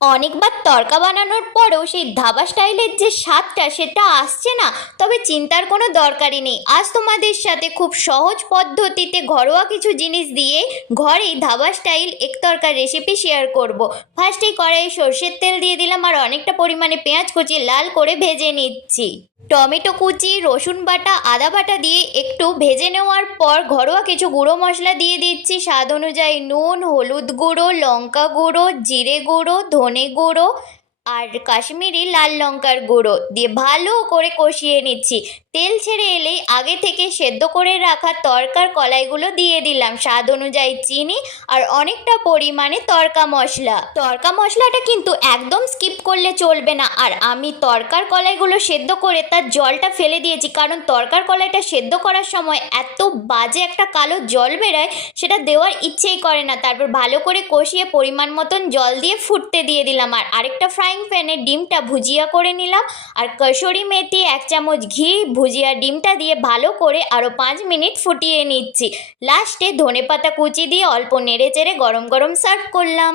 অনেকবার তড়কা বানানোর পরেও সেই ধাবা স্টাইলের যে স্বাদটা সেটা আসছে না। তবে চিন্তার কোনো দরকারই নেই, আজ তোমাদের সাথে খুব সহজ পদ্ধতিতে ঘরোয়া কিছু জিনিস দিয়ে ঘরেই ধাবা স্টাইল এক তরকার রেসিপি শেয়ার করব। ফার্স্টেই কড়াইয়ে সর্ষের তেল দিয়ে দিলাম আর অনেকটা পরিমাণে পেঁয়াজ কুচি লাল করে ভেজে নিচ্ছি। টমেটো কুচি, রসুন বাটা, আদা বাটা দিয়ে একটু ভেজে নেওয়ার পর ঘরোয়া কিছু গুঁড়ো মশলা দিয়ে দিচ্ছি, স্বাদ অনুযায়ী নুন, হলুদ গুঁড়ো, লঙ্কা গুঁড়ো, জিরে গুঁড়ো, ধনে গুঁড়ো আর কাশ্মীরি লাল লঙ্কার গুঁড়ো দিয়ে ভালো করে কষিয়ে নিচ্ছি। তেল ছেড়ে এলেই আগে থেকে সেদ্ধ করে রাখা তরকার কলাইগুলো দিয়ে দিলাম, স্বাদ অনুযায়ী চিনি আর অনেকটা পরিমাণে তড়কা মশলাটা কিন্তু একদম স্কিপ করলে চলবে না। আর আমি তরকার কলাইগুলো সেদ্ধ করে তার জলটা ফেলে দিয়েছি, কারণ তরকার কলাইটা সেদ্ধ করার সময় এত বাজে একটা কালো জল বেরোয়, সেটা দেওয়ার ইচ্ছেই করে না। তারপর ভালো করে কষিয়ে পরিমাণ মতন জল দিয়ে ফুটতে দিয়ে দিলাম আর আরেকটা ফ্রাইং প্যানে ডিমটা ভুজিয়া করে নিলাম আর কসুরি মেথি, 1 চামচ ঘি, ভুজিয়া ডিমটা দিয়ে ভালো করে আরও 5 মিনিট ফুটিয়ে নিচ্ছি। লাস্টে ধনেপাতা কুচি দিয়ে অল্প নেড়ে চেড়ে গরম গরম সার্ভ করলাম।